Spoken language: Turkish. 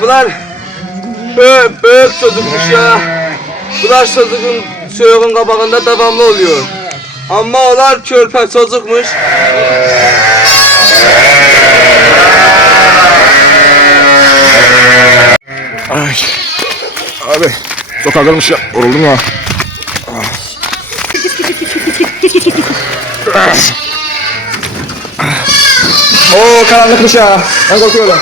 bunlar büyük çocukmuş ya. Bunlar çocuğun kabağında devamlı oluyor. Ama onlar körpe çocukmuş. Ay. Abi çok ağırmış ya. Yoruldum ya. Oo karanlıkmış ya. Ben korkuyorum.